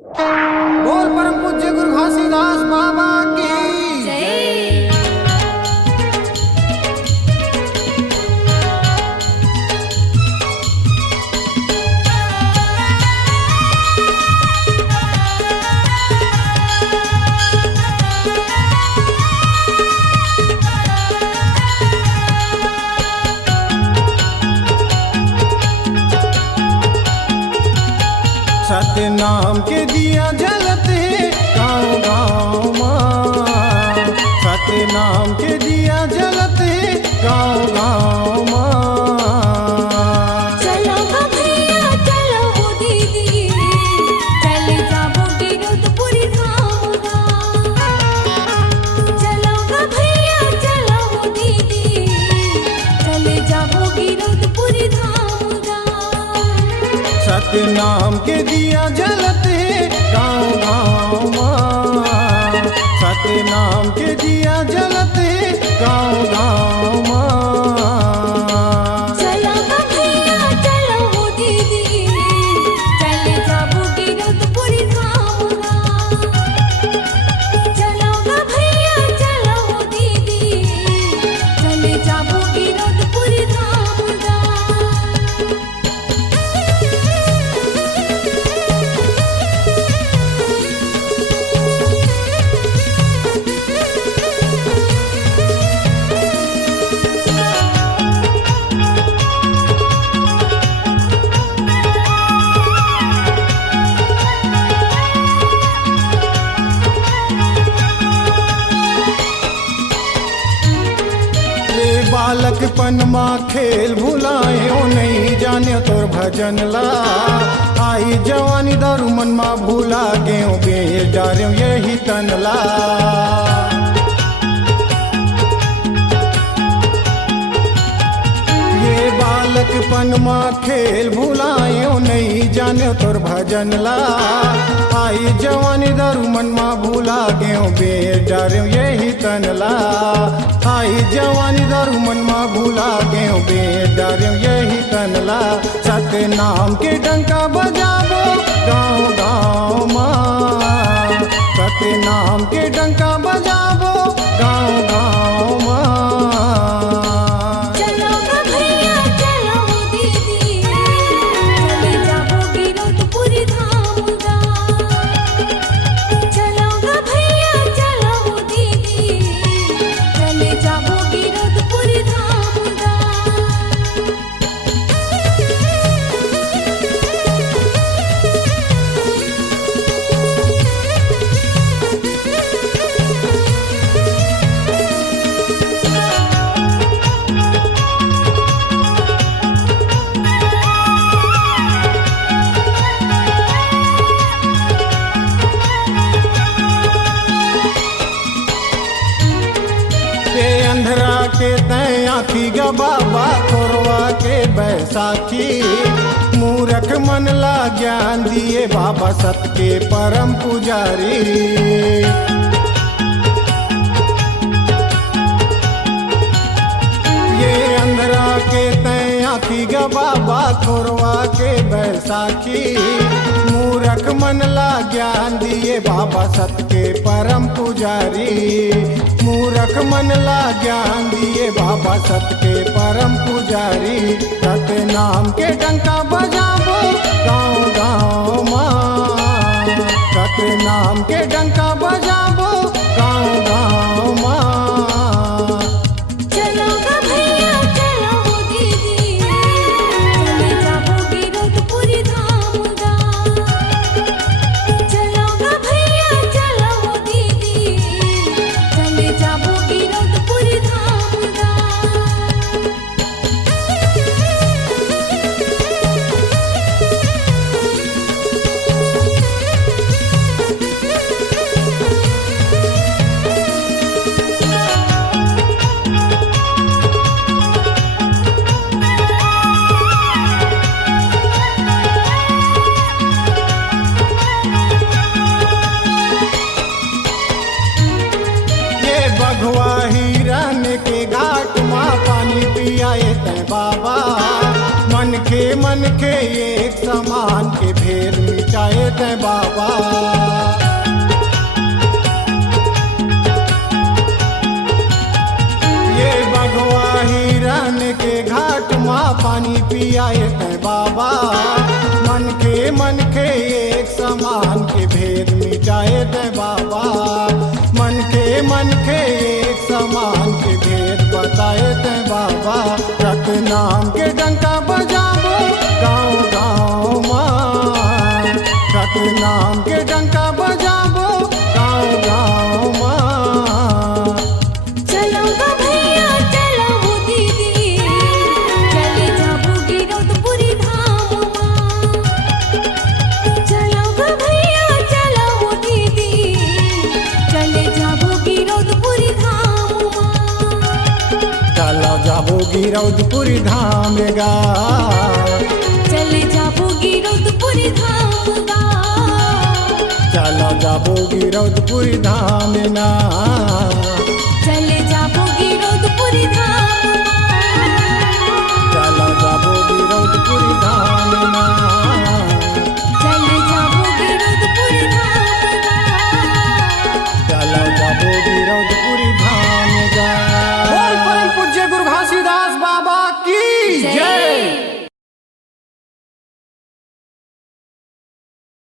बोल परम पूज्य गुरु घासीदास बाबा की जय। सत्य नाम के दिया जलते गाँव गाँव माँ। सत्य नाम के दिया जलते गाँव गाँव माँ। चलो गा भैया चलो वो दीदी, चले जाबो गिरधपुरी धाम गा। चलो गा भैया चलो वो दीदी, चले जाबो गिरधपुरी धाम गा। सत्य नाम के दिया जलते गाँव गाँव माँ। सत्य नाम के दिया जलते गाँव गाँव माँ। चलो गा भैया चलो वो दीदी, चले जाबो गिरधपुरी धाम गा। चलो गा भैया चलो वो दीदी, चले जाबो गिरधपुरी धाम गा। रे बालकपन माँ खेल भुलाए ओ नहीं जाने तोर भजन ला। आई जवानी दारू मन माँ भूला गे बेच डारे यही तनला। ये बालकपन माँ खेल भुलाए ओ नहीं जाने तोर भजन ला। आई जवानी दारू मन माँ भूला गे बेच डारे यही तनला। आई जवानी दारू मन माँ भूला गे बेच डारे यही तनला। सत्य नाम के डंका बजाबो गाँव गाँव माँ। सत्य नाम के डंका बजाबो गाँव गाँव माँ। चलो गा भैया चलो वो दीदी, चले जाबो गिरधपुरी धाम गा। चलो गा भैया चलो वो दीदी, चले जाबो गिरधपुरी धाम गा। पे अंधरा के तय आखी गा बाबा खोरवा के बैसाखी। मूरख मन ला ज्ञान दिए बाबा सत के परम पुजारी। ये अंधरा के तय आखी गा बाबा खोरवा के बैसाखी। मूरख मन ला ज्ञान दिए बाबा सत के परम पुजारी। मूरख मन ला ज्ञान दिए बाबा सत के परम पुजारी। सत्य नाम के डंका बजाबो गाँव गाँव माँ। सत्य नाम के डंका बजाबो गाँव गाँव माँ। चलो गा भैया चलो वो दीदी, चले जाबो गिरधपुरी धाम गा। चलो गा भैया चलो वो दीदी, चले जाबो गिरधपुरी धाम गा। ये बघवा हिरन के घाट माँ पानी पियाए तै बाबा। मन मन के एक समान के भेद मिटाए ते बाबा। ये बगवा हिरन के घाट माँ पानी पियाए ते बाबा। मन के एक समान के भेद मिटाए ते बाबा। मन के एक समान के भेद बताए ते बाबा। रत नाम के डंका बजाबो गाँव गाँव माँ। रत नाम के डंका बजाबो गाँव गाँव माँ। चलो गा भैया चलो वो दीदी, चले जाबो गिरौदपुरी धाम माँ। चलो गा भैया चलो वो दीदी, चले जाबो गिरौदपुरी धाम माँ। चलो जाबो गिरौदपुरी धाम गा। चले जाबो गिरौदपुरी धाम गा। चलो जाबो गिरौदपुरी धाम ना। चले जाबो गिरौदपुरी